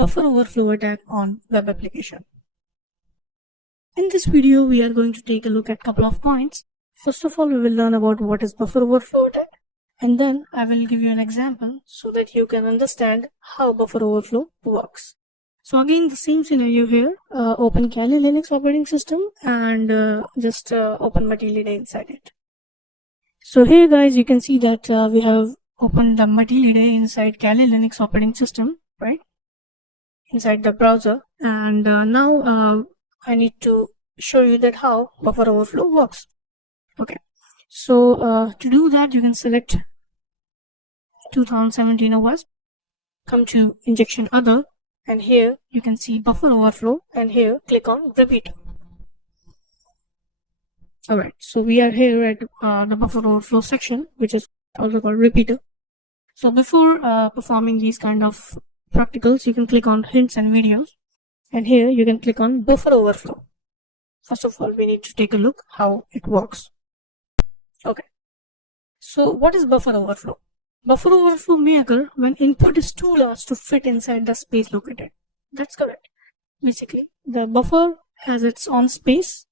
buffer overflow attack on web application. In this video, we are going to take a look at a couple of points. First of all, we will learn about what is buffer overflow attack, and then I will give you an example so that you can understand how buffer overflow works. So again, the same scenario here, open Kali Linux operating system and just open Matilda inside it. So here guys, you can see that we have opened the Matilda inside Kali Linux operating system, right? Inside the browser, and now I need to show you that how buffer overflow works. Okay, so to do that, you can select 2017 OS, come to injection other, and here you can see buffer overflow, and here click on repeater. Alright, so we are here at the buffer overflow section, which is also called repeater. So before performing these kind of practicals, you can click on hints and videos, and here you can click on buffer overflow. First of all, we need to take a look how it works. Okay, so what is buffer overflow? Buffer overflow may occur when input is too large to fit inside the space located. That's correct. Basically, the buffer has its own space,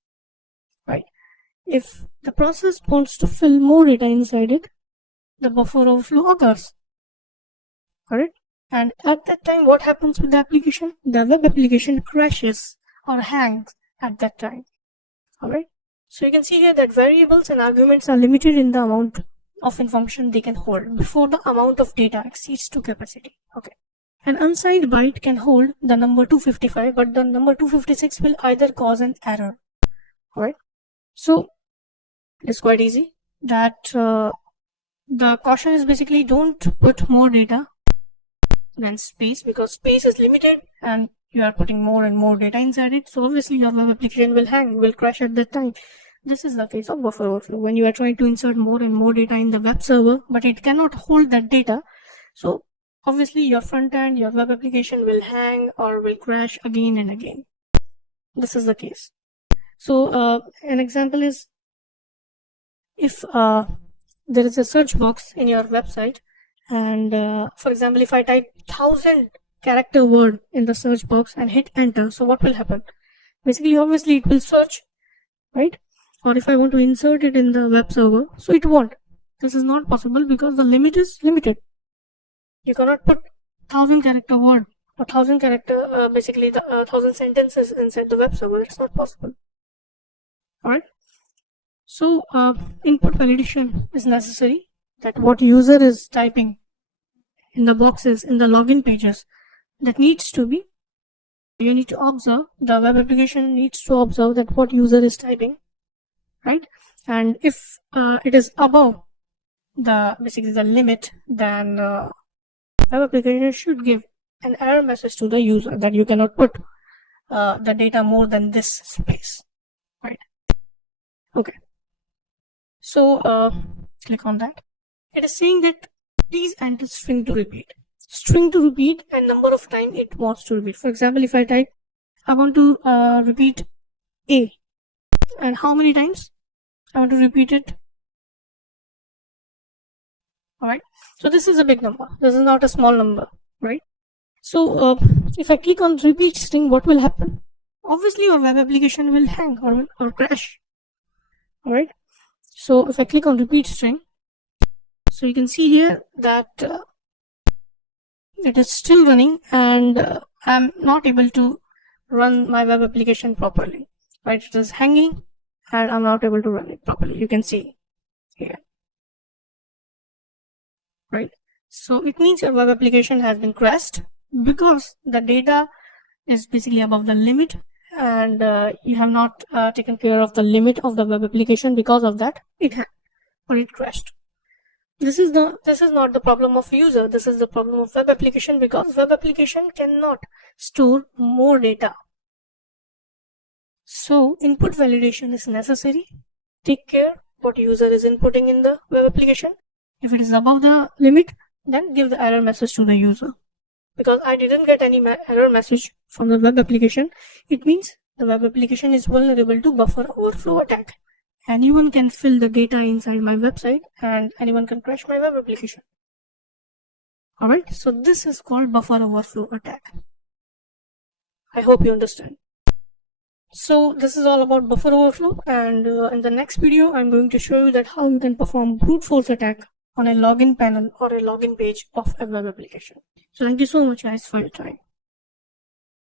right? If the process wants to fill more data inside it, the buffer overflow occurs, correct? And at that time, what happens with the application? The web application crashes or hangs at that time. Alright, so you can see here that variables and arguments are limited in the amount of information they can hold before the amount of data exceeds to capacity. Okay, an unsigned byte can hold the number 255, but the number 256 will either cause an error. Alright, so it's quite easy. That the caution is basically don't put more data than space, because space is limited and you are putting more and more data inside it, so obviously your web application will hang, will crash at that time. This is the case of buffer overflow, when you are trying to insert more and more data in the web server, but it cannot hold that data, so obviously your front end, your web application will hang or will crash again and again. This is the case. So an example is, if there is a search box in your website, and for example, if I type 1000 character word in the search box and hit enter, so what will happen? Basically, obviously it will search, right? Or if I want to insert it in the web server, so it won't. This is not possible because the limit is limited. You cannot put 1000 character word or 1000 character, basically the 1000 sentences inside the web server. It's not possible. Alright. So input validation is necessary, that what user is typing in the boxes, in the login pages, that needs to be, you need to observe, the web application needs to observe that what user is typing, right? And if it is above the basically the limit, then web application should give an error message to the user that you cannot put the data more than this space, right? Okay, so click on that. It is saying that please enter string to repeat. String to repeat and number of time it wants to repeat. For example, if I type, I want to repeat A, and how many times I want to repeat it. Alright, so this is a big number. This is not a small number, right? So if I click on repeat string, what will happen? Obviously your web application will hang or crash. Alright, so if I click on repeat string, so you can see here that it is still running, and I'm not able to run my web application properly, right? It is hanging and I'm not able to run it properly. You can see here, right? So it means your web application has been crashed because the data is basically above the limit, and you have not taken care of the limit of the web application. Because of that, it hanged or it crashed. This is not the problem of user. This is the problem of web application, because web application cannot store more data. So input validation is necessary. Take care what user is inputting in the web application. If it is above the limit, then give the error message to the user. Because I didn't get any error message from the web application, it means the web application is vulnerable to buffer overflow attack. Anyone can fill the data inside my website and anyone can crash my web application. Alright, so this is called buffer overflow attack. I hope you understand. So this is all about buffer overflow, and in the next video I'm going to show you that how you can perform brute force attack on a login panel or a login page of a web application. So thank you so much guys for your time.